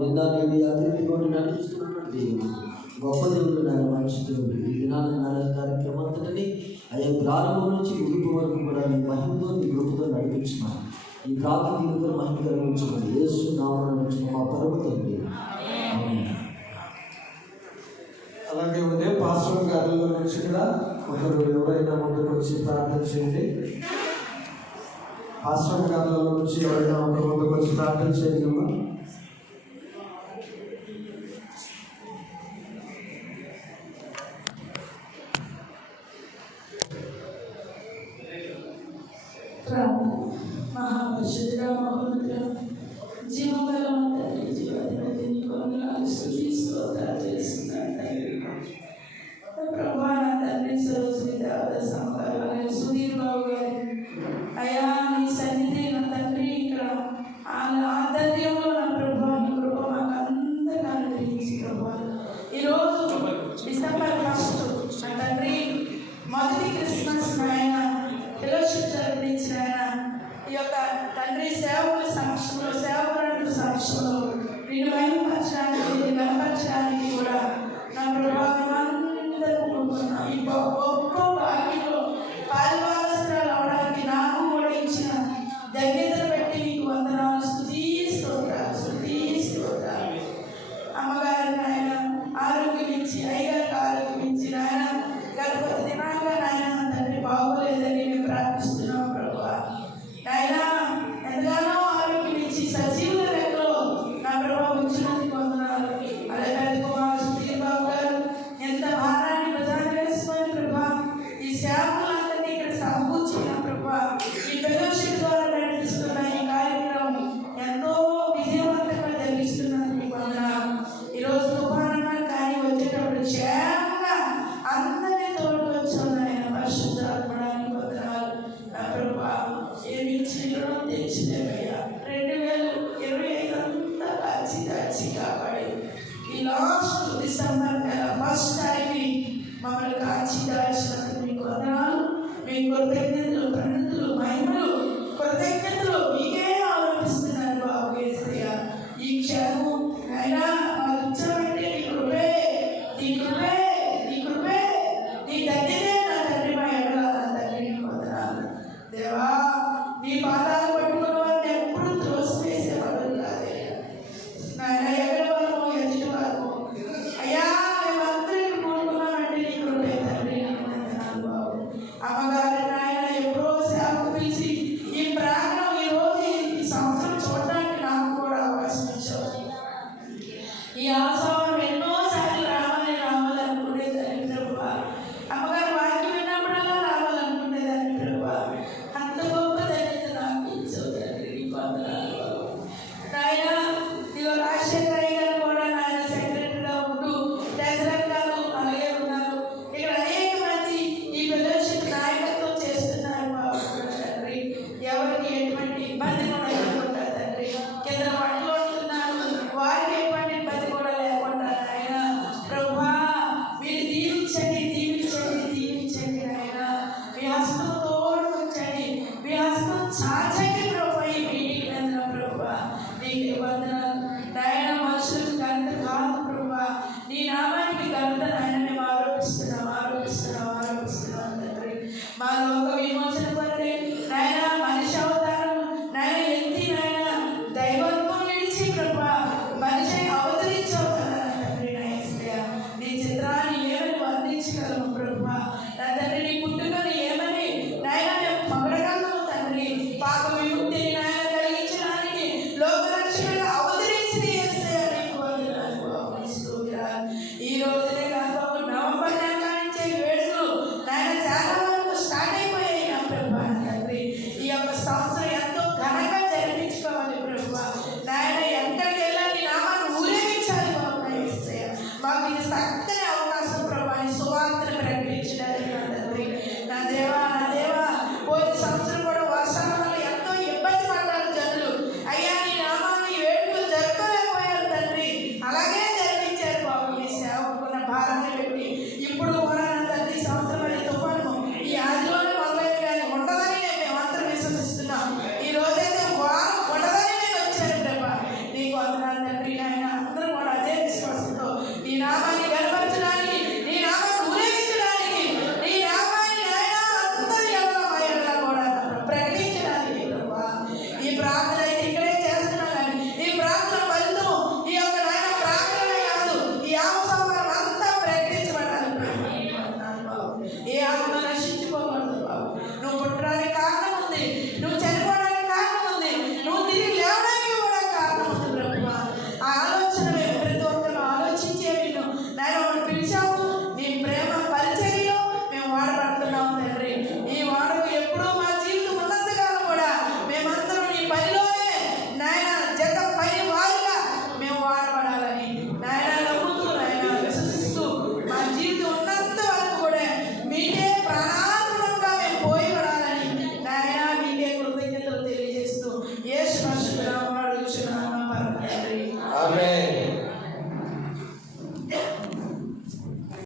నిన్న నేడు అభివృద్ధి నడిపిస్తున్నటువంటి దేవుడు, గొప్ప దేవుడు, నాయన మంచి దేవుడు. ఈ దినాన్ని నాయన కార్యక్రమాన్ని అయ్యా ప్రారంభం నుంచి ముగింపు వరకు కూడా నీ మహిమతో నీ కృపతో నడిపించినాను. ఈ ప్రాంతం దీనితో మహిమ కలిగించమని యేసు నామమున వచ్చిన మా పరమ తండ్రి. అలాగే ఉదయం పాస్టర్ గారి నుంచి కూడా ఒకరు ఎవరైనా ముందుకు వచ్చి ప్రార్థన చేయండి. పాస్టర్ గారి నుంచి ఎవరైనా ఒకరు ముందుకు వచ్చి ప్రార్థన చేయండి. మహాపరిషుద్ధుడా, మహోన్నతుడా, జీవగల తండ్రి, జీవాధిపతి నీకు వందనాలు, స్తుతి స్తోత్రాలు చేస్తున్నాను తండ్రి. ప్రభా నా తండ్రి సరోజిని దేవత సమకాలం సుధీర్ బాబు గారు అయా నీ సన్నిధి నా తండ్రి ఇక్కడ ఆధ్వర్యంలో నా ప్రభా నీ కృప మాకు అందరికీ అనుగ్రహించి ప్రభా ఈరోజు డిసెంబర్ 1 నా తండ్రి మొదటి క్రిస్మస్ ఆయన ఫెలోషిప్ జరిపించిన ఈ యొక్క తండ్రి సేవకుల సమక్షంలో, సేవకుల సమక్షంలో నేను మహిమపరచడానికి, కనపరచడానికి కూడా నా ప్రభావం అందరూ కోరుకున్నాను. ఈ గొప్ప భాగ్యంలో పాల్భాగస్తురాలు అవడానికి నాకు కూడా ఇచ్చిన ధన్యతను బట్టి మీకు వందనాలు, స్తుతి స్తోత్రాలు, స్తుతి స్తోత్రాలు. అమ్మగారి నాయన ఆరోగ్యం ఇచ్చి, అయ్యగారికి ఆరోగ్యం ఇచ్చి నాయన గర్భవతి దినాలుగా నాయన తండ్రి బాగోలేదని మేము ప్రార్థిస్తున్నాం ప్రభా. నాయన ఎంతగానో ఆరోగ్యం ఇచ్చి సజీవుల లెక్కలో నా ప్రభావం ఇచ్చినందుకు వందనాలు. అలాగే కుమార్ సుధీర్ బాబు గారు ఎంత భారాన్ని ప్రజలు వేసుకొని ప్రభా ఈ సేవకులందరినీ ఇక్కడ సమకూర్చిన ప్రభా ఈ ఫెలోషిప్ ద్వారా నడిపిస్తున్న ఈ కార్యక్రమం ఎంతో విజయవంతంగా జరిగిస్తున్నందుకు వందనాలు. ఈరోజు తుఫాను కానీ వచ్చేటప్పుడు క్షేమంగా అందరినీ తోడు వచ్చాను పరిశుద్ధాత్మడానికి వందనాలు. నా ప్రభా ఏమి ఇచ్చినో తెచ్చినవయ్యా 2025 అంతా దాచి కాపాడి ఈ లాస్ట్ డిసెంబర్ నెల ఫస్ట్ టైంని మమ్మల్ని కాచి దాచినందుకు మీకు వందనాలు. మీ కృతజ్ఞతలు, ప్రణతులు, మహిమలు, కృతజ్ఞతలు మీకే ఆరోపిస్తున్నారు బాబు యేసయ్య. ఈ క్షణము అయినా మాకు ఇచ్చామంటే నీ కృపే, నీ కృపే, నీ కృపే, నీ తండ్రినే నా తండ్రి మా ఎడల నా తండ్రి నీకు వందనాలు. దేవా నీ పాదాలు పట్టుకున్న వారిని ఎప్పుడు త్రోసివేసేవాడు కాదయ్యా. నాయన ఎక్కడ వారమో ఎదుటి వారమో అయ్యా మేమందరికీ కూడుకున్నామంటే నీ కృపే తండ్రి నీకు వందనాలు బాబు. అమ్మగారి నాయన ఎప్పుడో సేవకు పిలిచి ఈ ప్రాంగణం ఈరోజు ఈ సంవత్సరం చూడడానికి నాకు కూడా అవకాశం ఇచ్చావు. ఈ